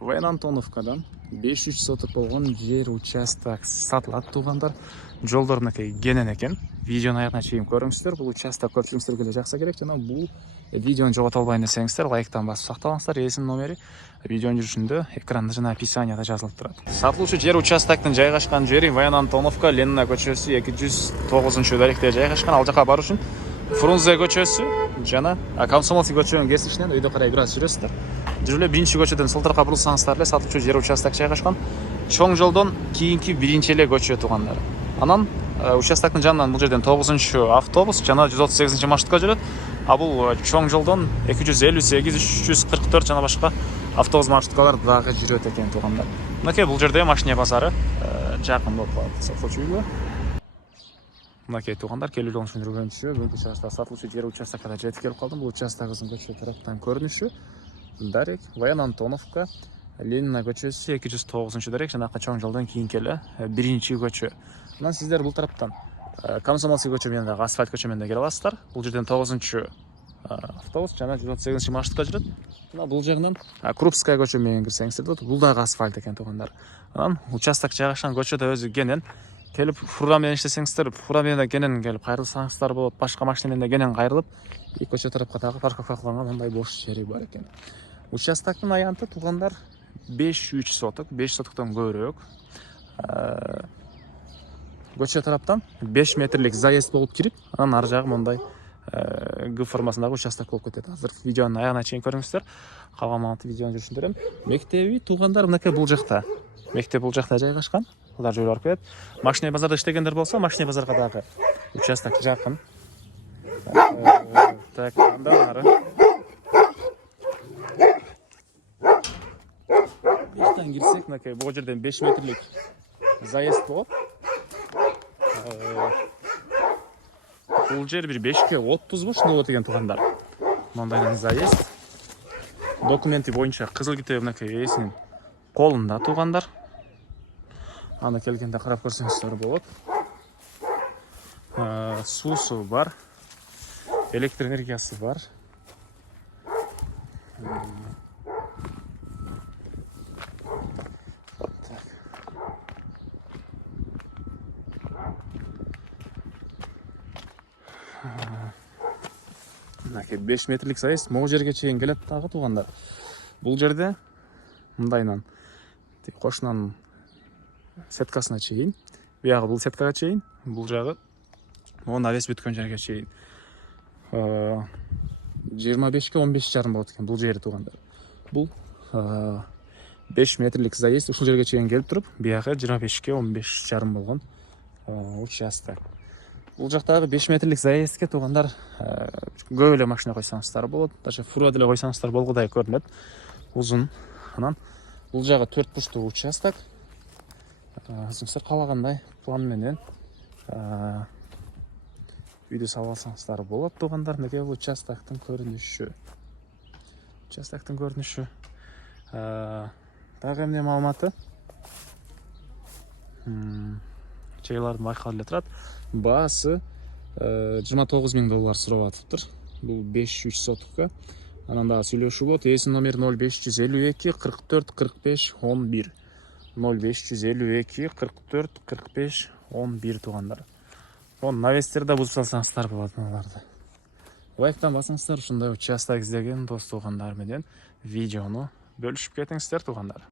Военантоновкадан 500 соток болгон жер участок сатылат туугандар. Жолдорунакей кенен экен. Видеону аягына чейин көрүңүздөр. Бул участок көпчүлүгүңүзгө эле жакса керек. Жана бул видеону жогото албайын десеңиздер, лайктан басып сакталаңыздар. Эсим номери видеонун жүрүшүндө экранда жана описанияда жазылып турат. Сатылуучу жер участоктун жайгашкан жери Военантоновка, Ленина көчөсү 209-даректе жайгашкан. Ал жака баруу үчүн Фрунзе көчөсү жана Комсомольский көчөнүн кесишинен өйдө карай бир аз жүрөсүздөр. Жүрүлө биринчи көчөдөн сылтыракка бурулсаңыздар эле сатылуучу жер участок жайгашкан. Чоң жолдон кийинки биринчи эле көчө туугандар. Анан участоктун жанынан бул жерден 9-чу автобус жана 138-чи маршрутка жүрөт. А бул чоң жолдон 258, 344 жана башка автобус маршруткалар дагы жүрөт экен туугандар. Мынакей бул жерде машина базары жакын болуп калат сатылуучу үйгө. Мынакей туугандар, келүү жолун жүргөнчү бүгүнкү чыгышта сатылуучу жер участокко жетип келип калдым. Бул участогыбыздын көчө тараптан көрүнүшү. Дарек, Военантоновка, Ленина көчөсү 209-чу дарек жана чоң жолдон кийинки эле биринчи көчө. Анан сиздер бул тараптан Комсомольский көчө менен дагы асфальт көчө менен келе аласыздар. Бул жерден 9-чу автобус жана 138-чи маршрутка жүрөт. Мына бул жагынан Крупская көчө менен кирсеңиздер болот. Бул дагы асфальт экен туугандар. Анан участок жайгашкан көчөдө өзү кенен. Келип фура менен иштесеңиздер, фура менен кенен келип кайрылсаңыздар болот. Башка машина менен кенен кайрылып, көчө тарапка дагы парковка кылган мындай бош жери бар экен. Участоктун аянты туугандар 5-3 соток, 5 сотоктон көбүрөөк. Көчө тараптан 5 метрлик заезд болуп кирип, анан ар жагы мындай Г формасындагы участок болуп кетет. Азыр видеонун аягына чейин көрүңүздөр. Калган маалыматты видеонун жүрүшүндө берем. Мектеби туугандар мынакей бул жакта. Мектеп бул жакта жайгашкан. Алар жүрүп барып келет. Машина базарда иштегендер болсо, машина базарга дагы участок жакын. Так, андан ары. Эштен кирсек, мынакей бул жерден 5 метрлик заезд болот. Бул жер бир 5ке 30 ушундай болот экен туугандар. Мындайдан заезд. Документи боюнча кызыл китеби мынакей ээсинин колунда туугандар. Аны келгенде карап көрсөңүздөр болот. Суусу бар. Электр энергиясы бар. Мынакей 5 метрлик заезд могу жерге чейин келет дагы туугандар. Бул жерде мындайынан кошунанын сеткасына чейин, биягы бул сеткага чейин, бул жагы он авес бүткөн жерге чейин 25ке 15,5 болот экен бул жери туугандар. Бул 5 метрлик заезд ушул жерге чейин келип туруп, биягы 25ке 15,5 болгон участок. Бул жактагы 5 метрлик заездке туугандар көп эле машина койсоңуздар болот. Даже фура деле койсоңуздар болгудай көрүнөт. Узун. Анан бул жагы 4 бурчтуу участок. Сиздер каалагандай план менен үйдү салып алсаңыздар болот туугандар. Мынакей бул участоктун көрүнүшү. Участоктун көрүнүшү. Дагы эмне маалыматы? Чейлардын байкалып эле турат. Баасы $29,000 сурап атыптыр. Бул 5-3 сотокко. Анан дагы сүйлөшүү болот. Эсин номер 0552 44 45 11. 0552 44 45 11 туугандар. Навестерде бузуп салсаңыздар болот мыналарды. Лайктан басыңыздар, ушундай участок издеген дос туугандар менен видеону бөлүшүп кетиңиздер туугандар.